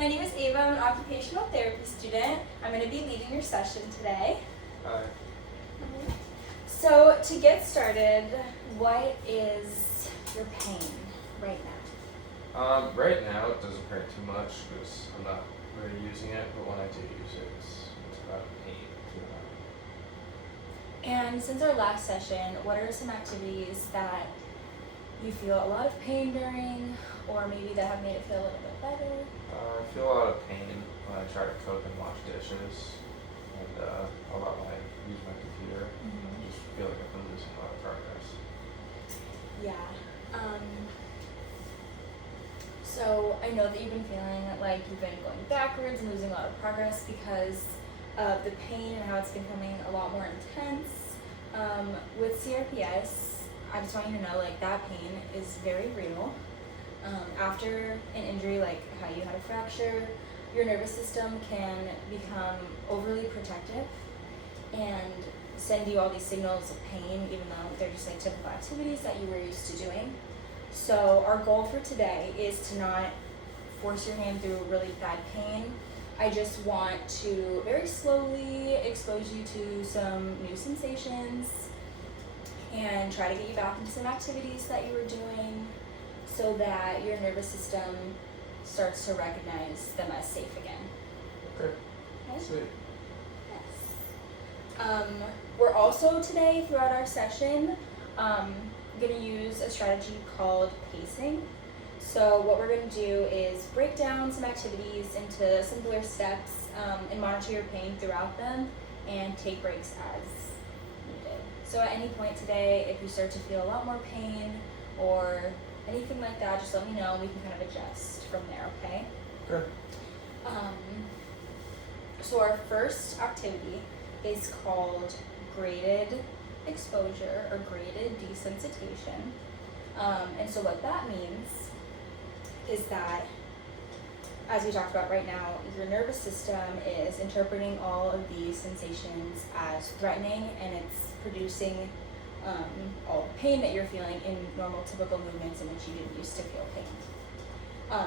My name is Ava. I'm an occupational therapy student. I'm going to be leading your session today. Hi. So to get started, what is your pain right now? Right now it doesn't hurt too much because I'm not really using it, but when I do use it, it's about pain. And since our last session, what are some activities that you feel a lot of pain during, or maybe that have made it feel a little bit better? I feel a lot of pain when I try to cook and wash dishes, and a lot when I use my computer. I just feel like I've been losing a lot of progress. Yeah. So I know that you've been feeling like you've been going backwards and losing a lot of progress because of the pain and how it's becoming a lot more intense. With CRPS, I just want you to know like that pain is very real. After an injury like how you had a fracture, your nervous system can become overly protective and send you all these signals of pain even though they're just like typical activities that you were used to doing. So our goal for today is to not force your hand through really bad pain. I just want to very slowly expose you to some new sensations and try to get you back into some activities that you were doing so that your nervous system starts to recognize them as safe again. Okay. Okay? Sweet. Yes. We're also today throughout our session going to use a strategy called pacing. So what we're going to do is break down some activities into simpler steps and monitor your pain throughout them and take breaks as needed. So at any point today, if you start to feel a lot more pain or anything like that, just let me know and we can kind of adjust from there, okay? Good. So our first activity is called graded exposure or graded desensitization. And so what that means is that, as we talked about right now, your nervous system is interpreting all of these sensations as threatening and it's producing all the pain that you're feeling in normal typical movements in which you didn't used to feel pain.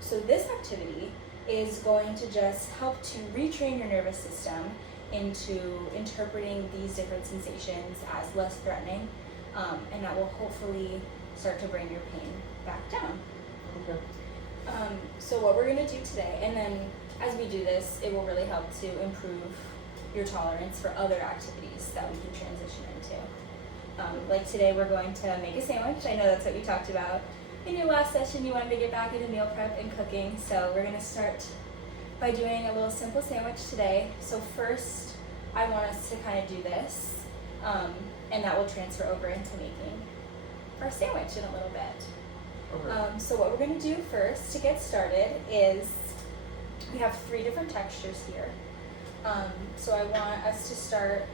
So this activity is going to just help to retrain your nervous system into interpreting these different sensations as less threatening, and that will hopefully start to bring your pain back down. Okay. So what we're going to do today, and then as we do this, it will really help to improve your tolerance for other activities that we can transition into. Like today we're going to make a sandwich. I know that's what we talked about. In your last session you wanted to get back into meal prep and cooking, so we're going to start by doing a little simple sandwich today. So first I want us to kind of do this, and that will transfer over into making our sandwich in a little bit. Okay. So what we're going to do first to get started is we have 3 different textures here. So I want us to start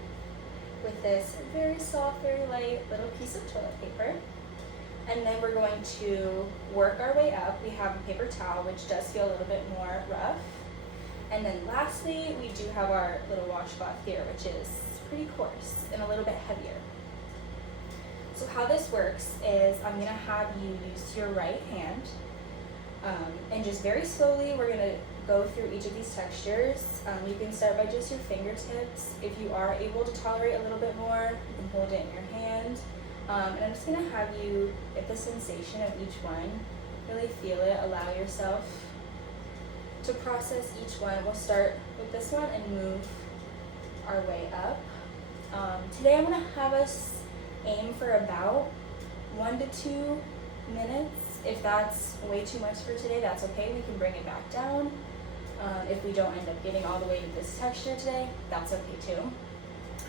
with this very soft, very light little piece of toilet paper. And then we're going to work our way up. We have a paper towel, which does feel a little bit more rough. And then lastly, we do have our little washcloth here, which is pretty coarse and a little bit heavier. So how this works is I'm going to have you use your right hand, and just very slowly we're going to go through each of these textures. You can start by just your fingertips. If you are able to tolerate a little bit more, you can hold it in your hand. And I'm just going to have you get the sensation of each one, really feel it, allow yourself to process each one. We'll start with this one and move our way up. Today I'm going to have us aim for about 1 to 2 minutes. If that's way too much for today, that's okay. We can bring it back down. If we don't end up getting all the way to this texture today, that's okay too.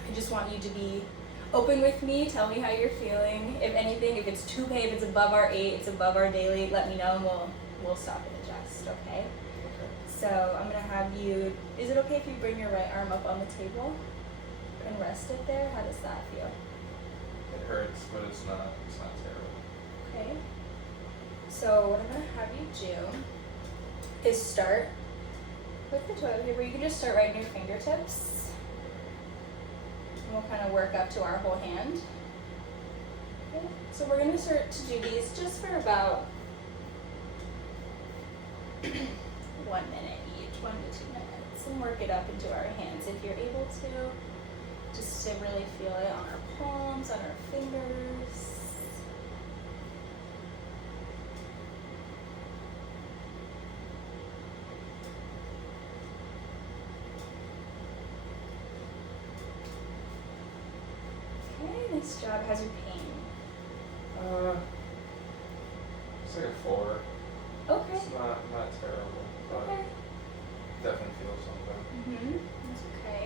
I just want you to be open with me. Tell me how you're feeling. If anything, if it's too pain, if it's above our 8, it's above our daily, let me know and we'll stop and adjust, okay? Okay. So I'm gonna have you, is it okay if you bring your right arm up on the table and rest it there? How does that feel? It hurts, but it's not terrible. Okay. So what I'm gonna have you do is start with the toilet paper. You can just start right in your fingertips. And we'll kind of work up to our whole hand. Okay. So we're gonna start to do these just for about 1 1 minute each, 1 to 2 minutes, and work it up into our hands if you're able to, just to really feel it on our palms, on our fingers. Okay, nice job. How's your pain? It's like a 4. Okay. It's not terrible, but Okay. definitely feel something. That's okay.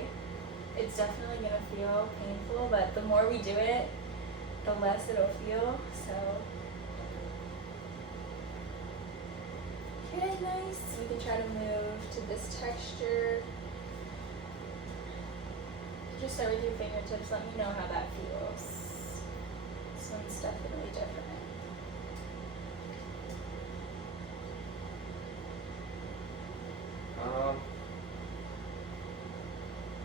It's definitely gonna feel painful, but the more we do it, the less it'll feel. So, okay, nice. We can try to move to this texture. Just start with your fingertips. Let me know how that feels. This one's definitely different. A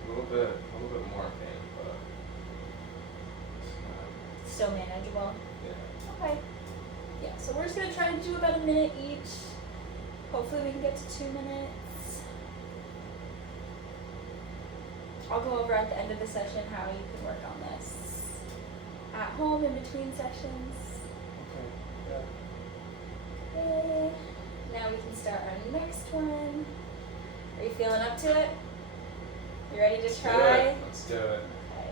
little bit more pain, but it's not. Still manageable. Yeah. Okay. Yeah, so we're just gonna try to do about a minute each. Hopefully we can get to 2 minutes. I'll go over at the end of the session how you can work on this at home in between sessions. Okay. Yeah. Okay. Now we can start our next one. Are you feeling up to it? You ready to Let's do try? it. Let's do it. Okay.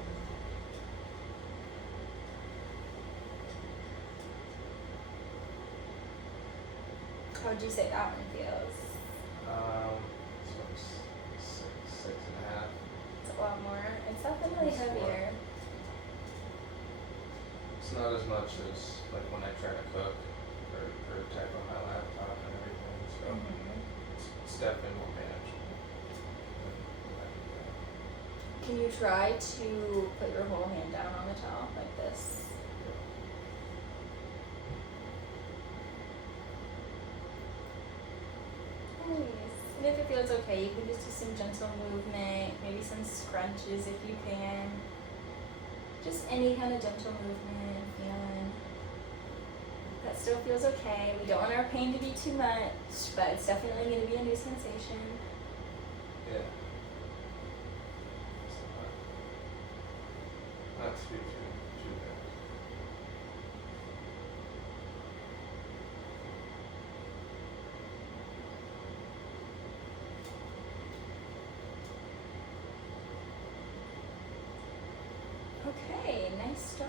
How would you say that one feels? This one's 6.5. It's a lot more. It's definitely It's more. heavier. It's not as much as like when I try to cook or type on my laptop and everything, so it's definitely more manageable. Can you try to put your whole hand down on the towel like this? Nice. And if it feels okay, you can just do some gentle movement, maybe some scrunches if you can. Just any kind of gentle movement, feeling. That still feels okay. We don't want our pain to be too much, but it's definitely going to be a new sensation. Yeah. Not too bad. Okay, nice job.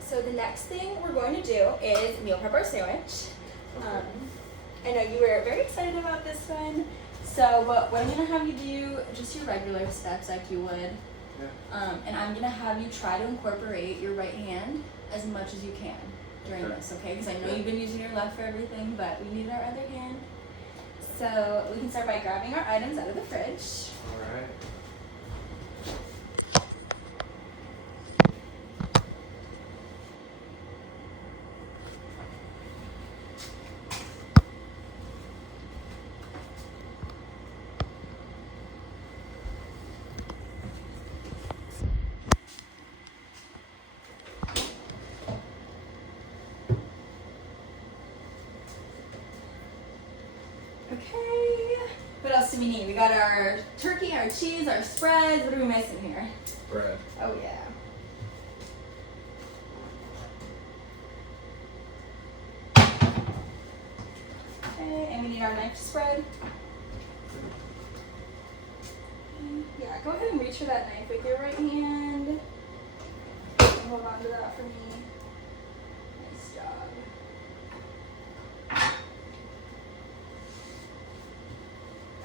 So the next thing we're going to do is meal prep our sandwich. Okay. I know you were very excited about this one. So what I'm going to have you do, just your regular steps like you would. Yeah. And I'm going to have you try to incorporate your right hand as much as you can during Okay. this, okay? Because I know you've been using your left for everything, but we need our other hand. So we can start by grabbing our items out of the fridge. All right. Okay. What else do we need? We got our turkey, our cheese, our spreads. What are we missing here? Bread. Oh yeah. Okay, and we need our knife spread. Yeah, go ahead and reach for that knife with your right hand. Hold on to that for me. Nice job.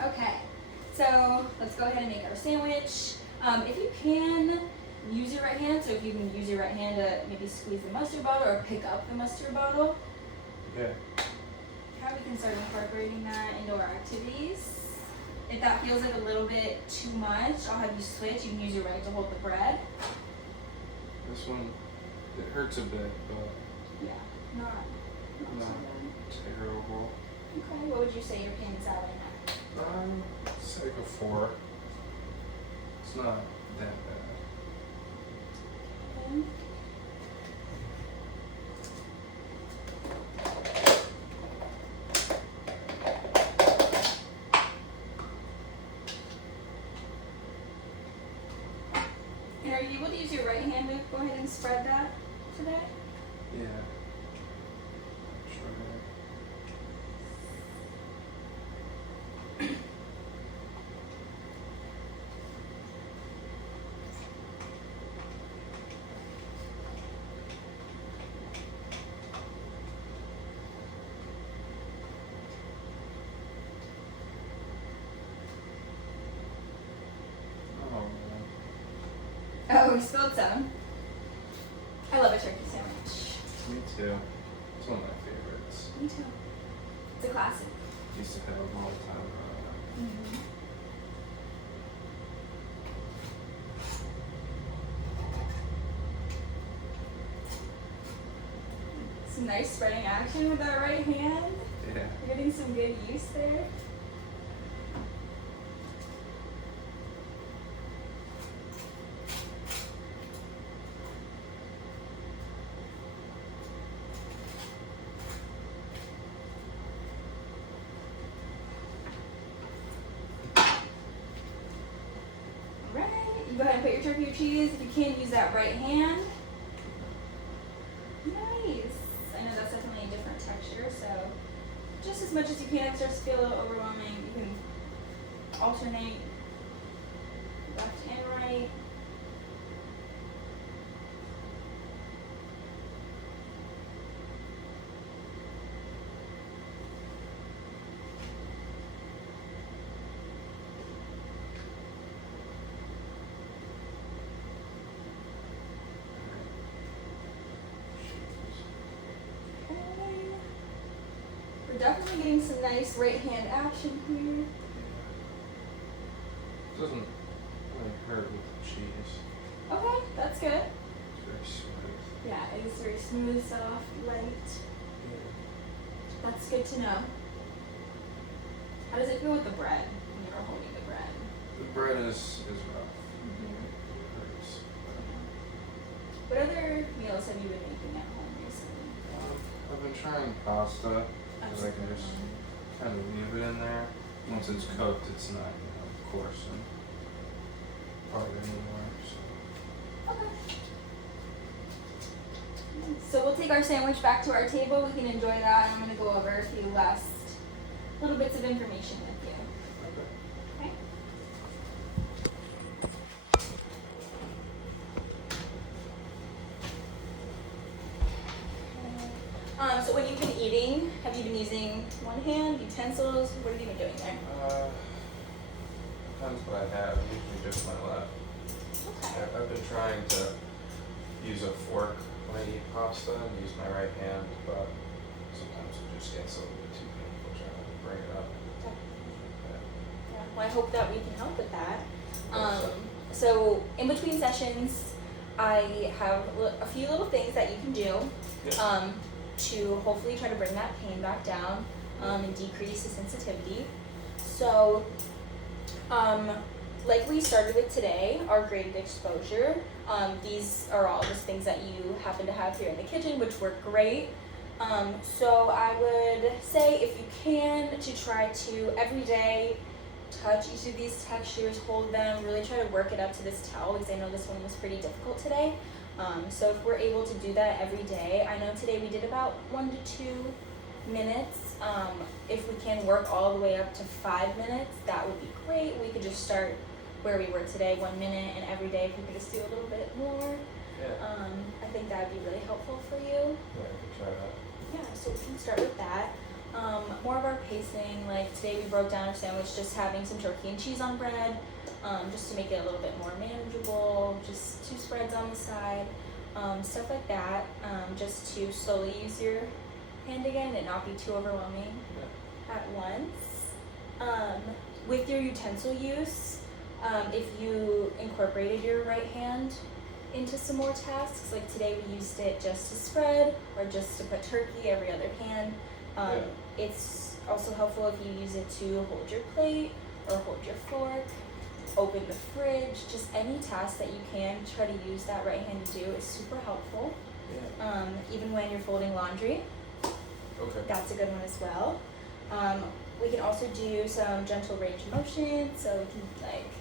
Okay, so let's go ahead and make our sandwich. If you can, use your right hand. So if you can use your right hand to maybe squeeze the mustard bottle or pick up the mustard bottle. Yeah. How we can start incorporating that into our activities. If that feels like a little bit too much, I'll have you switch. You can use your right to hold the bread. This one, it hurts a bit, but Yeah, not so not bad. terrible. Okay, what would you say your pain is at right now? It's like a 4. It's not that bad. Okay. we spilled some. I love a turkey sandwich. Me too. It's one of my favorites. Me too. It's a classic. Used to have them all the time growing up. Mm-hmm. Some nice spreading action with that right hand. Yeah. You're getting some good use there. Alright, you go ahead and put your turkey or cheese. If you can, use that right hand. Nice. I know that's definitely a different texture, so just as much as you can. If it starts to feel a little overwhelming, you can alternate left and right. Okay. We're definitely getting some nice right hand action here. It doesn't really hurt with the cheese. Okay, that's good. It's very smooth. Yeah, it is very smooth, soft, light. That's good to know. How does it feel with the bread when you're holding the bread? The bread is rough. Hurts. What other meals have you been making at home recently? I've been trying pasta because I can just kind of leave it in there. Once it's cooked, it's not, coarse and hard anymore. So. Okay. So we'll take our sandwich back to our table. We can enjoy that. And I'm going to go over a few last little bits of information with you. Okay? So when you've been eating, have you been using one hand, utensils? What have you been doing there? Depends what I have. Usually just my left. Okay. I've been trying to use a fork when I eat pasta and use my right hand, but sometimes it just gets a little bit too painful trying to bring it up. Yeah, well, I hope that we can help with that. Hope so. So in between sessions, I have a few little things that you can do Yeah. to hopefully try to bring that pain back down and decrease the sensitivity. So, like we started with today, our graded exposure. These are all just things that you happen to have here in the kitchen, which work great. So I would say if you can, to try to every day touch each of these textures, hold them, really try to work it up to this towel, because I know this one was pretty difficult today. So if we're able to do that every day, I know today we did about 1 to 2 minutes. If we can work all the way up to 5 minutes, that would be great. We could just start where we were today, 1 minute, and every day if we could just do a little bit more. Yeah. I think that would be really helpful for you. Yeah, I could try that. Yeah, so we can start with that. More of our pacing, like today we broke down our sandwich just having some turkey and cheese on bread, just to make it a little bit more manageable, just 2 spreads on the side, stuff like that, just to slowly use your hand again and not be too overwhelming at once. With your utensil use, if you incorporated your right hand into some more tasks, like today we used it just to spread or just to put turkey every other hand. It's also helpful if you use it to hold your plate or hold your fork, open the fridge, just any task that you can try to use that right hand to do is super helpful. Yeah. Even when you're folding laundry, Okay. that's a good one as well. We can also do some gentle range of motion, so we can like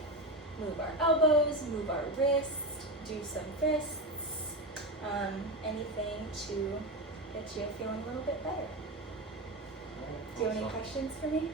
move our elbows, move our wrists, do some fists, anything to get you feeling a little bit better. Do you have any questions for me?